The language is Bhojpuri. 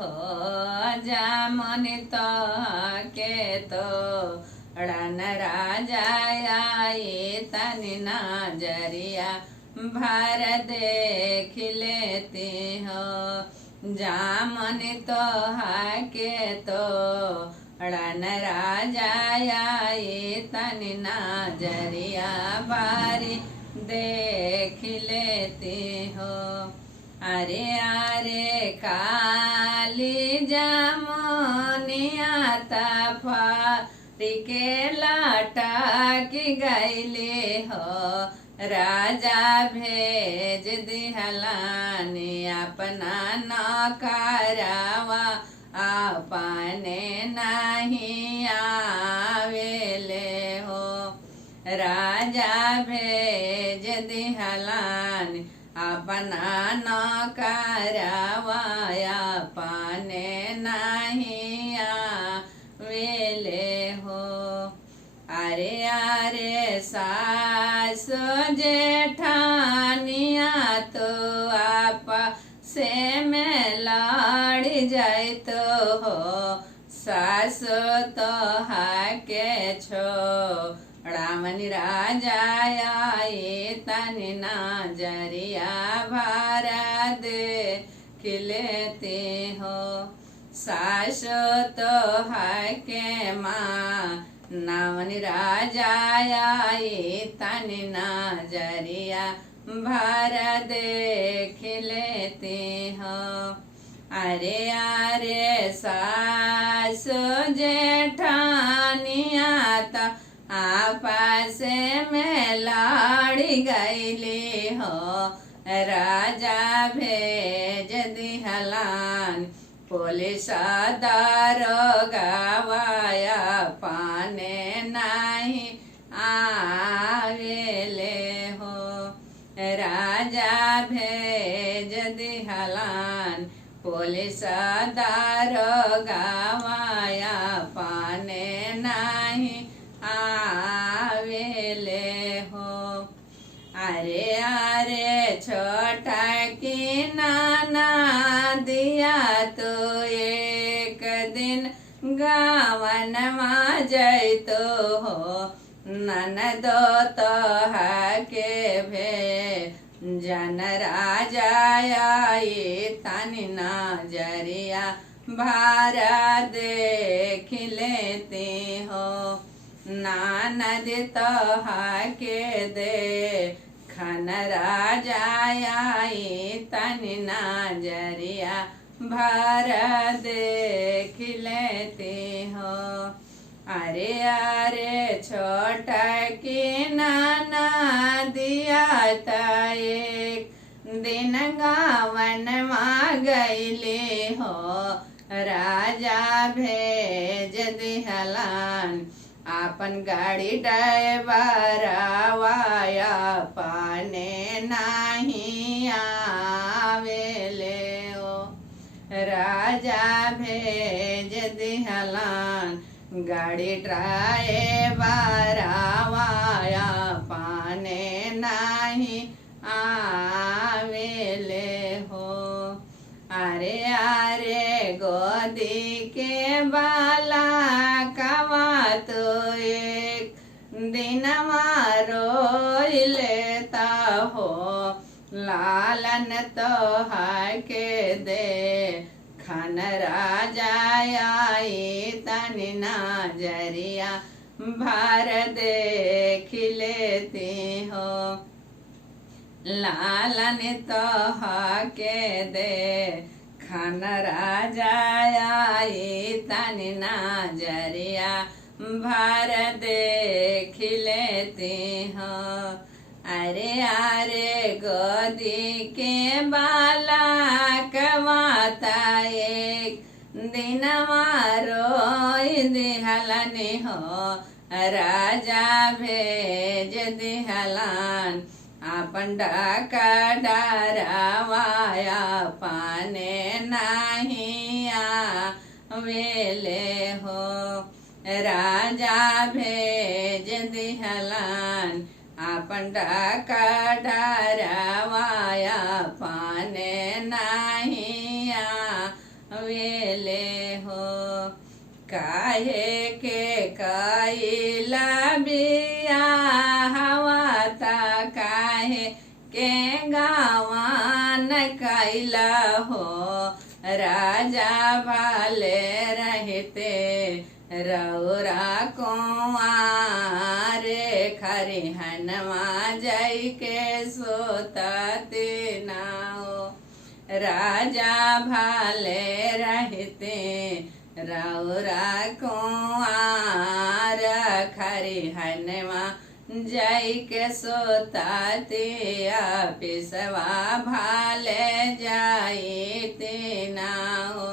हो जामन तो के तो रण राजा आए तन नजरिया भर देख लेते हो जामन तो के तो रण राजा आए तन नजरिया बारी देख लेते हो अरे अरे काली जामुनिया तफारिके लटक गईले हो राजा भेज दिहलानी अपना नौकरवा अपने नहीं आवेले हो राजा भेज दिहलानी अपना नौकरवा अपने नहीं आवेले हो अरे अरे सास जेठानिया तो आप से में लड़ जाए तो हो सास तो के छो रामन राजा आए तन नजरिया भारत खिलेते हो सास तो के माँ नामन राजा आए तन नजरिया भारत खिलेते हो अरे अरे सास जेठानिया आपस में लड़ गईले हो राजा भेज दिहलान पुलिस दारोगावाया पाने नहीं आवेले हो राजा भेज दिहलान पुलिस दारोगावाया पाने नहीं आवेले हो अरे अरे छोटा की नाना दिया तो एक दिन गावन में जय तो हो ननदो तो के भे जन राजा आए तन नजरिया भारत देख लेते हो नानद तो के दे खन राजा आए तन नजरिया भारत देख लेते हो अरे अरे छोटा की नाना दिया एक दिन गावन में गईले हो राजा भेज दिहलान आपन गाड़ी ड्राइवर आवाया पाने नहीं आवेले हो राजा भेज दिहलान गाड़ी ड्राइवर आवाया पाने नहीं आवेले हो अरे अरे गोदी के बाला कवा तो एक दिन मारो लेता हो लालन तो के दे खन राजा आए तन नजरिया भारत देख लेते हो लालन तो के दे खन राजा आए तन नजरिया भारत देख लेते हो अरे अरे गोदी के बाला कमाता एक दिन मारो दिहलन हो राजा भेज दिहलान आपन डाका डरावाया पाने नहीं आवेले हो राजा भेज दिहलान आपन डाका डरावाया पाने नहीं वेले हो। काहे के कैला बिया हवाता काहे के गावान कैला हो। राजा भाले रहते रौरा कुंवारे खरिहनवा जई के सोताते ना हो। राजा भाले रहते रौरा कुंवार खरिहनवा जई के सोताते पिसवा भाले जाई ते ना हो।